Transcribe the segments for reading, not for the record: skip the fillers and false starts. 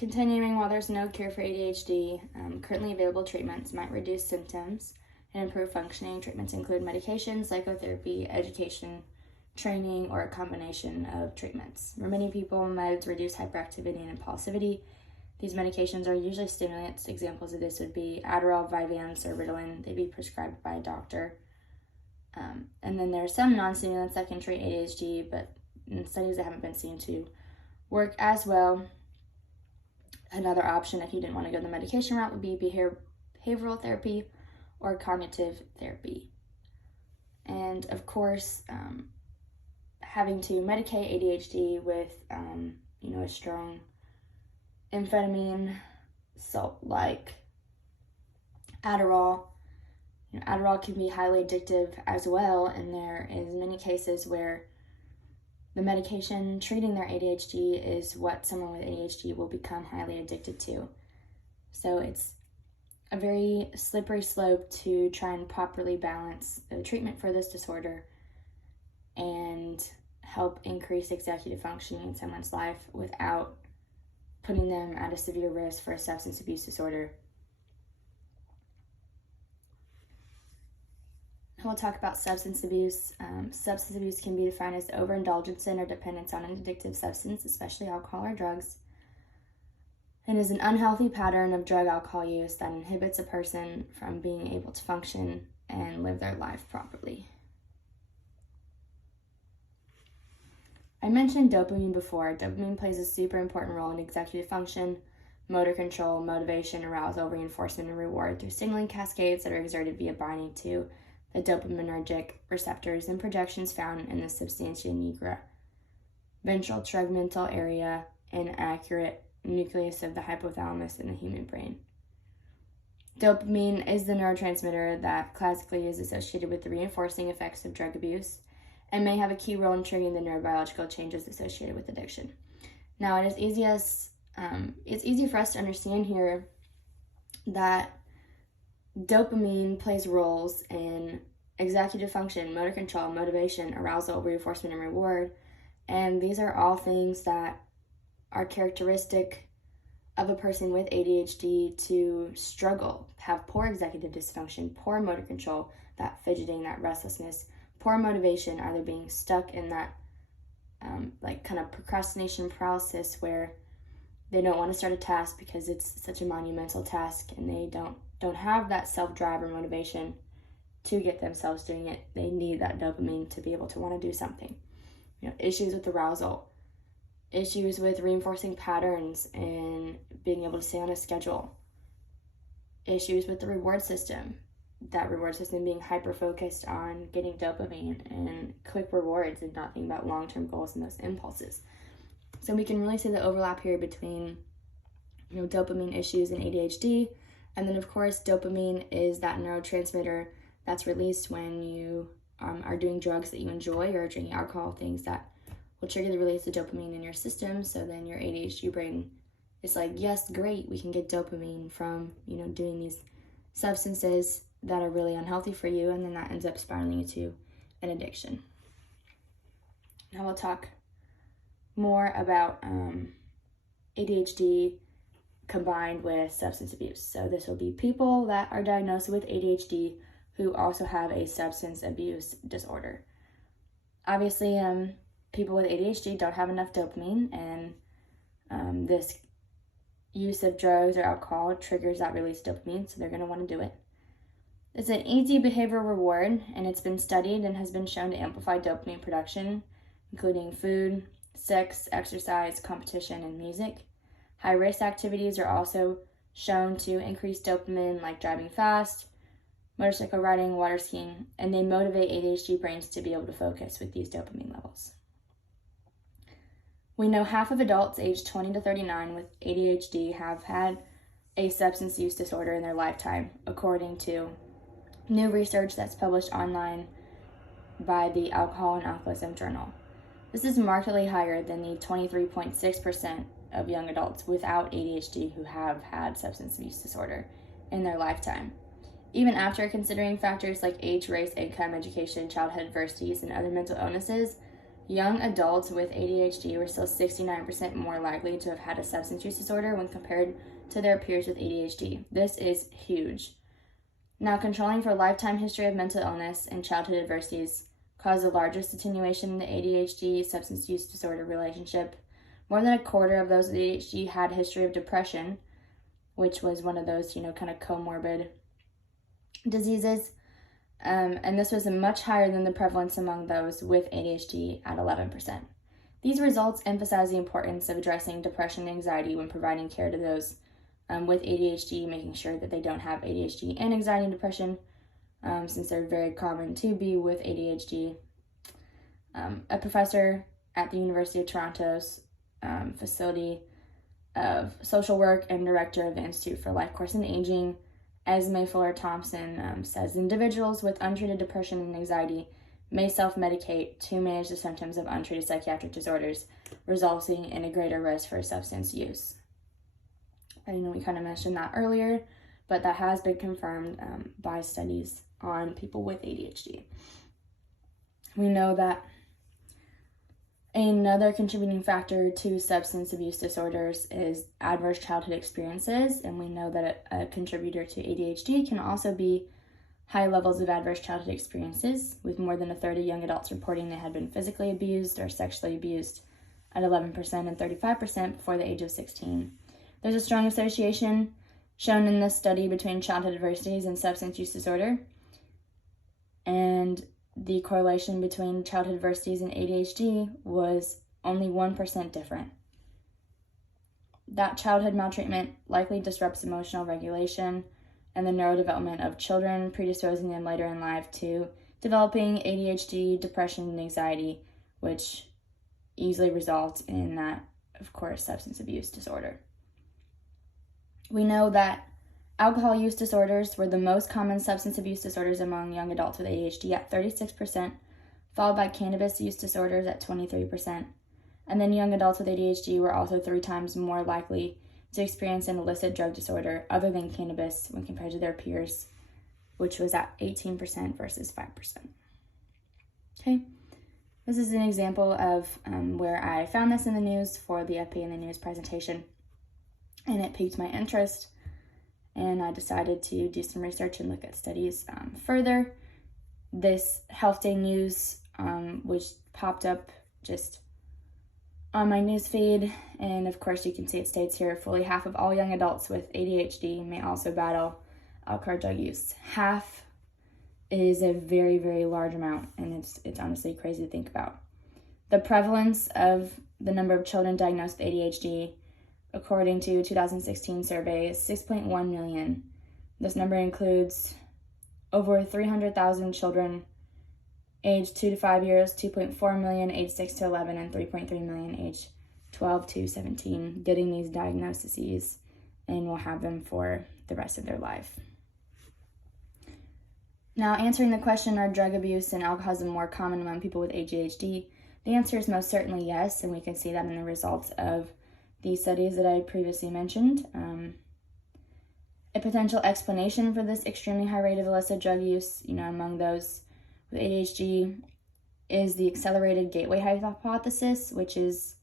Continuing, while there's no cure for ADHD, currently available treatments might reduce symptoms and improve functioning. Treatments include medication, psychotherapy, education, training, or a combination of treatments. For many people, meds reduce hyperactivity and impulsivity. These medications are usually stimulants. Examples of this would be Adderall, Vyvanse, or Ritalin. They'd be prescribed by a doctor. And then there are some non-stimulants that can treat ADHD, but in studies that haven't been seen to work as well. Another option, if you didn't want to go the medication route, would be behavioral therapy or cognitive therapy. And of course, having to medicate ADHD with, a strong amphetamine, like Adderall. Adderall can be highly addictive as well, and there is many cases where the medication treating their ADHD is what someone with ADHD will become highly addicted to. So it's a very slippery slope to try and properly balance the treatment for this disorder and help increase executive functioning in someone's life without putting them at a severe risk for a substance abuse disorder. We'll talk about substance abuse. Substance abuse can be defined as overindulgence in or dependence on an addictive substance, especially alcohol or drugs, and is an unhealthy pattern of drug alcohol use that inhibits a person from being able to function and live their life properly. I mentioned dopamine before. Dopamine plays a super important role in executive function, motor control, motivation, arousal, reinforcement, and reward through signaling cascades that are exerted via binding to the dopaminergic receptors and projections found in the substantia nigra, ventral tegmental area, and accurate nucleus of the hypothalamus in the human brain. Dopamine is the neurotransmitter that classically is associated with the reinforcing effects of drug abuse and may have a key role in triggering the neurobiological changes associated with addiction. Now, it's easy for us to understand here that dopamine plays roles in executive function, motor control, motivation, arousal, reinforcement, and reward. And these are all things that are characteristic of a person with ADHD to struggle, have poor executive dysfunction, poor motor control, that fidgeting, that restlessness, poor motivation, either being stuck in that kind of procrastination paralysis where they don't want to start a task because it's such a monumental task and they don't have that self-drive or motivation to get themselves doing it. They need that dopamine to be able to want to do something. Issues with arousal, issues with reinforcing patterns and being able to stay on a schedule, issues with the reward system, that reward system being hyper-focused on getting dopamine and quick rewards and not thinking about long-term goals and those impulses. So we can really see the overlap here between dopamine issues and ADHD. And then, of course, dopamine is that neurotransmitter that's released when you are doing drugs that you enjoy or drinking alcohol, things that will trigger the release of dopamine in your system. So then your ADHD brain is like, yes, great, we can get dopamine from, doing these substances that are really unhealthy for you. And then that ends up spiraling into an addiction. Now we'll talk more about ADHD combined with substance abuse. So this will be people that are diagnosed with ADHD who also have a substance abuse disorder. Obviously, people with ADHD don't have enough dopamine, and this use of drugs or alcohol triggers that release of dopamine, so they're going to want to do it. It's an easy behavioral reward, and it's been studied and has been shown to amplify dopamine production, including food, sex, exercise, competition, and music. High-risk activities are also shown to increase dopamine, like driving fast, motorcycle riding, water skiing, and they motivate ADHD brains to be able to focus with these dopamine levels. We know half of adults aged 20 to 39 with ADHD have had a substance use disorder in their lifetime, according to new research that's published online by the Alcohol and Alcoholism Journal. This is markedly higher than the 23.6% of young adults without ADHD who have had substance use disorder in their lifetime. Even after considering factors like age, race, income, education, childhood adversities, and other mental illnesses, young adults with ADHD were still 69% more likely to have had a substance use disorder when compared to their peers with ADHD. This is huge. Now, controlling for lifetime history of mental illness and childhood adversities caused the largest attenuation in the ADHD substance use disorder relationship. More than a quarter of those with ADHD had a history of depression, which was one of those, kind of comorbid diseases. And this was much higher than the prevalence among those with ADHD at 11%. These results emphasize the importance of addressing depression and anxiety when providing care to those with ADHD, making sure that they don't have ADHD and anxiety and depression, since they're very common to be with ADHD. A professor at the University of Toronto's Facility of Social Work and director of the Institute for Life Course and Aging, Esme Fuller-Thompson, says individuals with untreated depression and anxiety may self-medicate to manage the symptoms of untreated psychiatric disorders, resulting in a greater risk for substance use. I know we kind of mentioned that earlier, but that has been confirmed by studies on people with ADHD. We know that another contributing factor to substance abuse disorders is adverse childhood experiences, and we know that a contributor to ADHD can also be high levels of adverse childhood experiences, with more than a third of young adults reporting they had been physically abused or sexually abused at 11% and 35% before the age of 16. There's a strong association shown in this study between childhood adversities and substance use disorder, and the correlation between childhood adversities and ADHD was only 1% different. That childhood maltreatment likely disrupts emotional regulation and the neurodevelopment of children, predisposing them later in life to developing ADHD, depression, and anxiety, which easily results in that, of course, substance abuse disorder. We know that alcohol use disorders were the most common substance abuse disorders among young adults with ADHD at 36%, followed by cannabis use disorders at 23%. And then young adults with ADHD were also 3 times more likely to experience an illicit drug disorder other than cannabis when compared to their peers, which was at 18% versus 5%. Okay, this is an example of where I found this in the news for the FP in the News presentation, and it piqued my interest, and I decided to do some research and look at studies further. This Health Day news which popped up just on my news feed, and of course you can see it states here, fully half of all young adults with ADHD may also battle alcohol drug use. Half is a very, very large amount, and it's honestly crazy to think about. The prevalence of the number of children diagnosed with ADHD, according to a 2016 survey, is 6.1 million. This number includes over 300,000 children aged 2 to 5 years, 2.4 million aged 6 to 11, and 3.3 million aged 12 to 17 getting these diagnoses and will have them for the rest of their life. Now, answering the question, are drug abuse and alcoholism more common among people with ADHD? The answer is most certainly yes, and we can see that in the results of these studies that I previously mentioned. A potential explanation for this extremely high rate of illicit drug use, among those with ADHD, is the accelerated gateway hypothesis, which is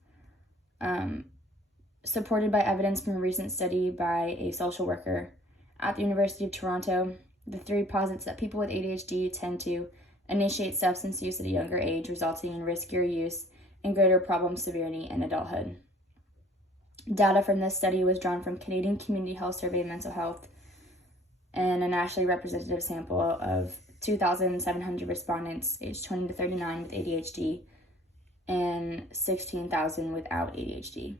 supported by evidence from a recent study by a social worker at the University of Toronto. The theory posits that people with ADHD tend to initiate substance use at a younger age, resulting in riskier use and greater problem severity in adulthood. Data from this study was drawn from Canadian Community Health Survey of Mental Health and a nationally representative sample of 2,700 respondents aged 20 to 39 with ADHD and 16,000 without ADHD.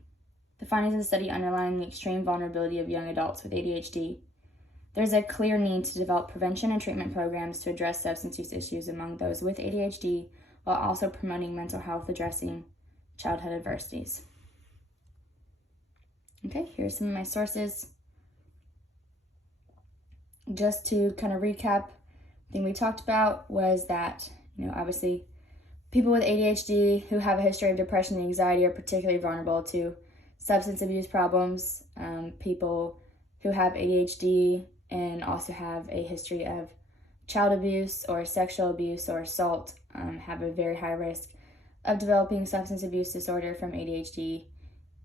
The findings of the study underline the extreme vulnerability of young adults with ADHD. There's a clear need to develop prevention and treatment programs to address substance use issues among those with ADHD while also promoting mental health, addressing childhood adversities. Okay, here's some of my sources. Just to kind of recap, the thing we talked about was that, obviously people with ADHD who have a history of depression and anxiety are particularly vulnerable to substance abuse problems. People who have ADHD and also have a history of child abuse or sexual abuse or assault have a very high risk of developing substance abuse disorder from ADHD,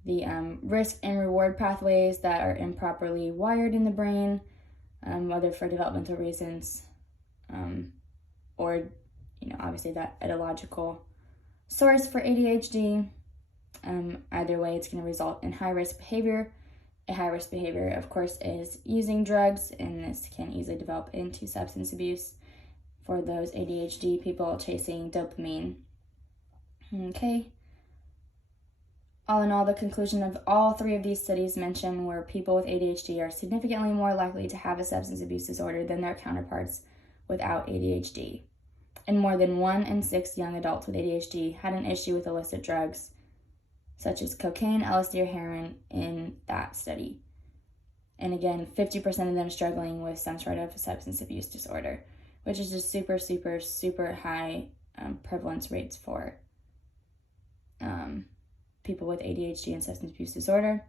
the risk and reward pathways that are improperly wired in the brain, whether for developmental reasons or, obviously that etiological source for ADHD. Either way, it's going to result in high-risk behavior. A high-risk behavior, of course, is using drugs, and this can easily develop into substance abuse for those ADHD people chasing dopamine. Okay. All in all, the conclusion of all three of these studies mentioned were people with ADHD are significantly more likely to have a substance abuse disorder than their counterparts without ADHD. And more than 1 in 6 young adults with ADHD had an issue with illicit drugs, such as cocaine, LSD, or heroin in that study. And again, 50% of them struggling with some sort of substance abuse disorder, which is just super, super, super high prevalence rates for people with ADHD and substance abuse disorder.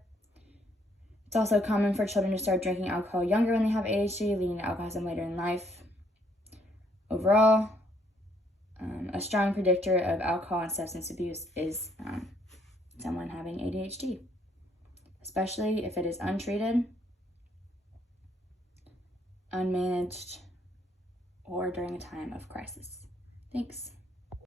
It's also common for children to start drinking alcohol younger when they have ADHD, leading to alcoholism later in life. Overall, a strong predictor of alcohol and substance abuse is someone having ADHD, especially if it is untreated, unmanaged, or during a time of crisis. Thanks.